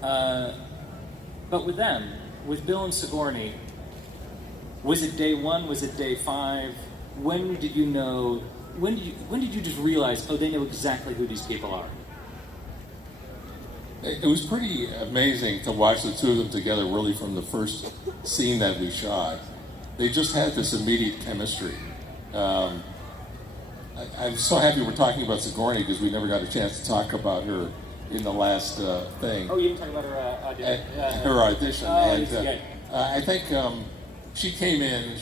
But with them, with Bill and Sigourney, was it day 1? Was it day 5? When did you know? When did you just realize? Oh, they know exactly who these people are. It was pretty amazing to watch the two of them together. Really, from the first scene that we shot, they just had this immediate chemistry. I'm so happy we're talking about Sigourney because we never got a chance to talk about her in the last thing. Oh, you didn't talk about her audition? Her audition. Oh, And I think she came in,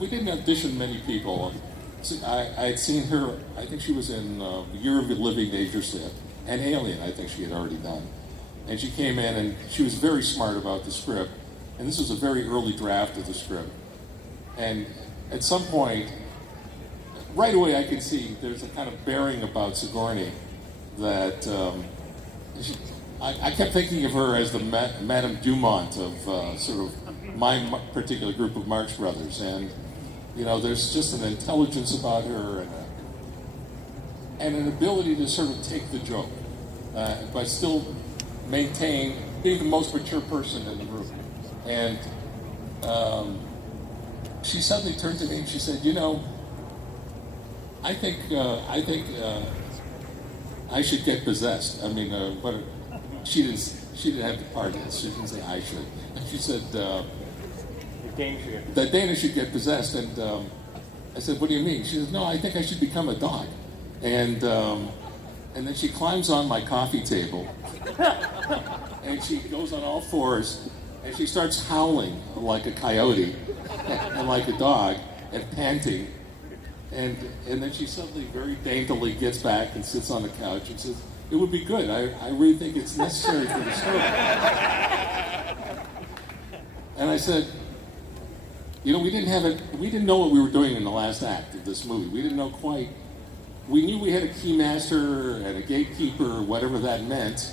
we didn't audition many people. I had seen her, I think she was in Year of the Living Dangerously, and Alien, I think she had already done. And she came in and she was very smart about the script. And this was a very early draft of the script. And at some point, right away I could see there's a kind of bearing about Sigourney that I kept thinking of her as the Madame Dumont of sort of my particular group of Marx Brothers. And, you know, there's just an intelligence about her and an ability to sort of take the joke, but still maintain being the most mature person in the room. And she suddenly turned to me and she said, you know, I think I should get possessed. I mean, she didn't have to part this. She didn't say I should. She said that Dana should get possessed. And I said, what do you mean? She said, no, I think I should become a dog. And then she climbs on my coffee table and she goes on all fours and she starts howling like a coyote and like a dog and panting. And then she suddenly very daintily gets back and sits on the couch and says, it would be good. I really think it's necessary for the story. And I said, you know, we didn't know what we were doing in the last act of this movie. We didn't know quite. We knew we had a keymaster and a gatekeeper, whatever that meant.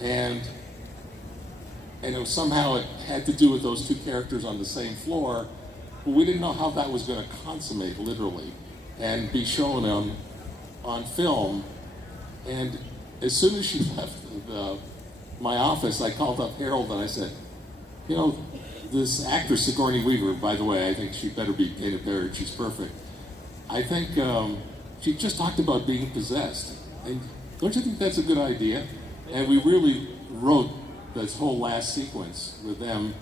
And somehow it had to do with those two characters on the same floor. But we didn't know how that was going to consummate, literally, and be shown on film. And as soon as she left my office, I called up Harold and I said, you know, this actress, Sigourney Weaver, by the way, I think she better be painted there. She's perfect. I think she just talked about being possessed. And don't you think that's a good idea? And we really wrote this whole last sequence with them.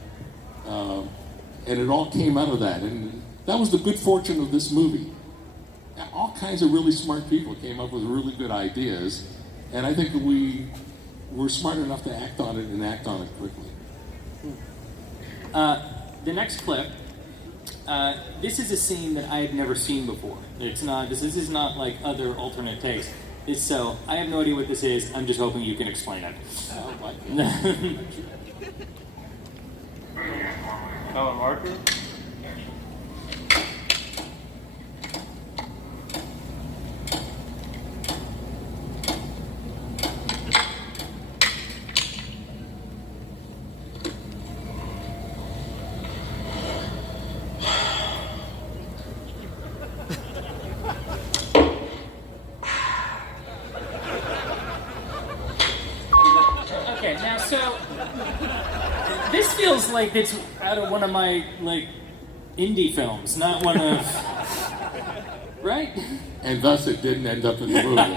And it all came out of that. And that was the good fortune of this movie. All kinds of really smart people came up with really good ideas. And I think we were smart enough to act on it and act on it quickly. The next clip, this is a scene that I had never seen before. It's not. This is not like other alternate takes. So I have no idea what this is. I'm just hoping you can explain it. Color marker. Okay, now so this feels like it's out of one of my indie films, not one of right? And thus it didn't end up in the movie.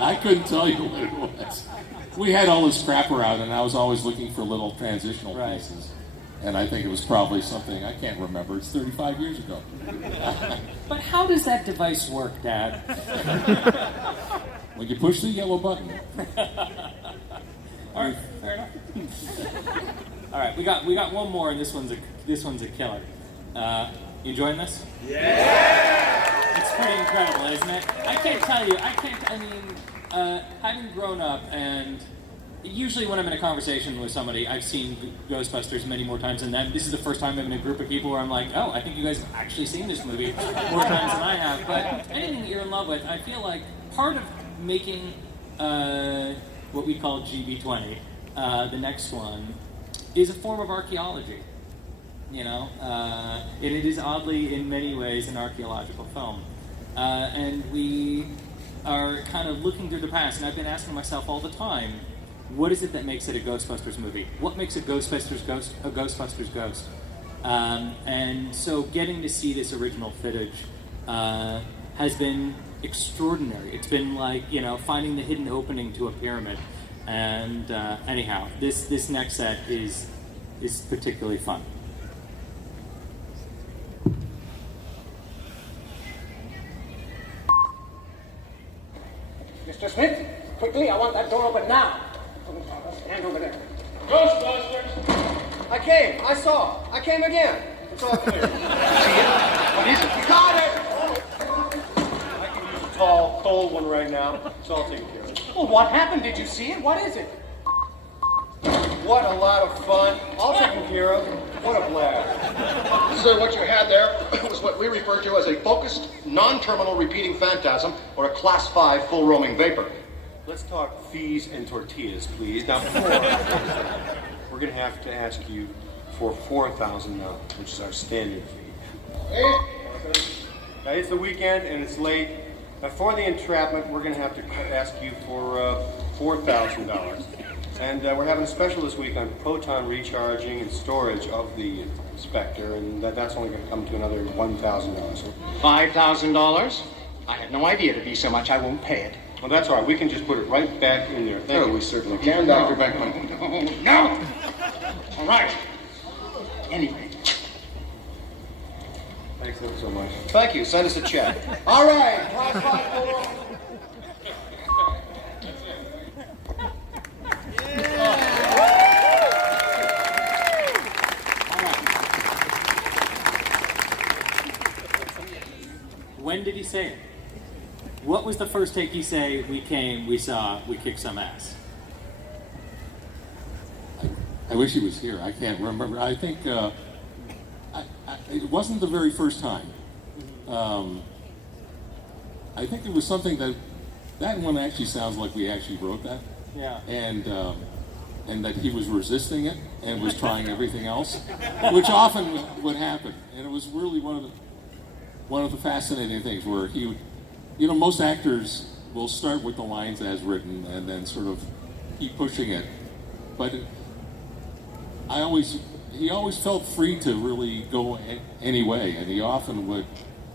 I couldn't tell you what it was. We had all this crap around and I was always looking for little transitional pieces. And I think it was probably something, I can't remember, it's 35 years ago. But how does that device work, Dad? When you push the yellow button. All right, fair enough. All right, we got one more, and this one's a killer. You enjoying this? Yeah! It's pretty incredible, isn't it? I can't tell you. Having grown up, and usually when I'm in a conversation with somebody, I've seen Ghostbusters many more times than them. This is the first time I'm in a group of people where I'm like, oh, I think you guys have actually seen this movie more times than I have. But anything that you're in love with, I feel like part of making what we call GB20, the next one, is a form of archaeology. You know, and it is oddly, in many ways, an archaeological film. And we are kind of looking through the past, and I've been asking myself all the time, what is it that makes it a Ghostbusters movie? What makes a Ghostbusters ghost a Ghostbusters ghost? And so getting to see this original footage has been extraordinary. It's been like, finding the hidden opening to a pyramid. And anyhow, this next set is particularly fun. Mr. Smith, quickly, I want that door open now. Stand over there. Ghostbusters! I came. I saw. I came again. It's all clear. See it? What is it? You got it! I can use a tall, cold one right now. It's all taken care of. Well, what happened? Did you see it? What is it? What a lot of fun. All taken care of. What a blast. Sir, what you had there was what we refer to as a focused, non-terminal repeating phantasm, or a class 5 full roaming vapor. Let's talk fees and tortillas, please. Now, before we're going to have to ask you for $4,000, which is our standard fee. Now, it's the weekend and it's late. Now, for the entrapment, we're going to have to ask you for $4,000. And we're having a special this week on proton recharging and storage of the Spectre, and that's only going to come to another $1,000. $5,000? I had no idea it'd be so much. I won't pay it. Well, that's all right. We can just put it right back in there. Thank you. We certainly can. Dr. Beckman. No! All right. Anyway. Thanks ever so much. Thank you. Send us a check. All right, class 5 full roaming. When did he say it? What was the first take he say? We came, we saw, we kicked some ass. I wish he was here. I can't remember. I think it wasn't the very first time. I think it was something that one actually sounds like we actually wrote that. Yeah. And that he was resisting it and was trying everything else, which often would happen. And it was really one of the fascinating things where he would, most actors will start with the lines as written and then sort of keep pushing it. But he always felt free to really go any way, and he often would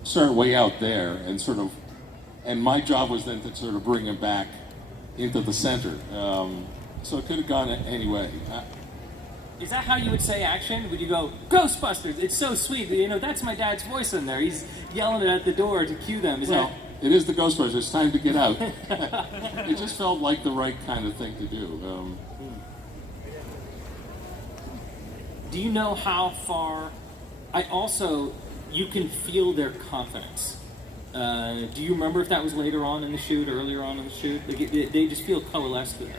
start way out there and my job was then to sort of bring him back into the center. So it could have gone any way. Is that how you would say action? Would you go, Ghostbusters, it's so sweet, that's my dad's voice in there. He's yelling it at the door to cue them. It is the Ghostbusters, it's time to get out. It just felt like the right kind of thing to do. Do you know how far, you can feel their confidence. Do you remember if that was later on in the shoot, earlier on in the shoot? They just feel coalesced there.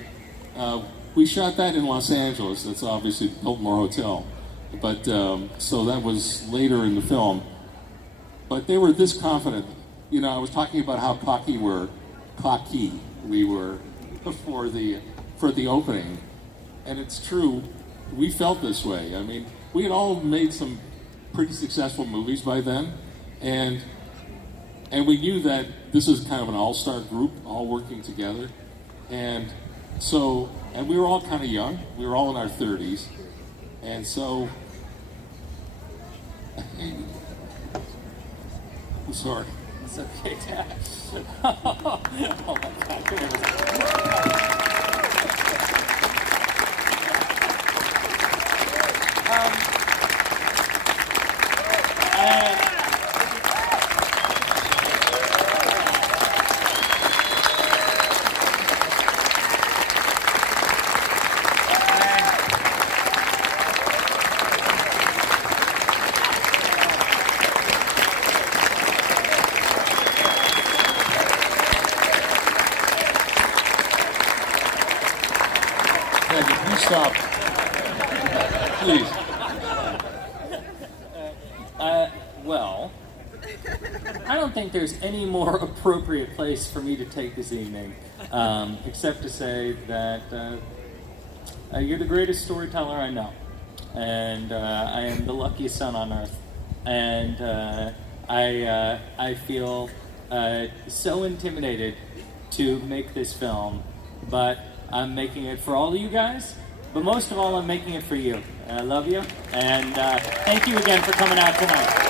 We shot that in Los Angeles. That's obviously the Biltmore Hotel. But, so that was later in the film. But they were this confident. I was talking about how cocky we were for the opening. And it's true, we felt this way. I mean, we had all made some pretty successful movies by then. And we knew that this was kind of an all-star group, all working together. And we were all kind of young. We were all in our 30s. And so, I'm sorry. It's okay, Dad. Oh my God. Stop. Please. Well, I don't think there's any more appropriate place for me to take this evening, except to say that you're the greatest storyteller I know, and I am the luckiest son on earth, and I feel so intimidated to make this film, but I'm making it for all of you guys, but most of all, I'm making it for you. And I love you, and thank you again for coming out tonight.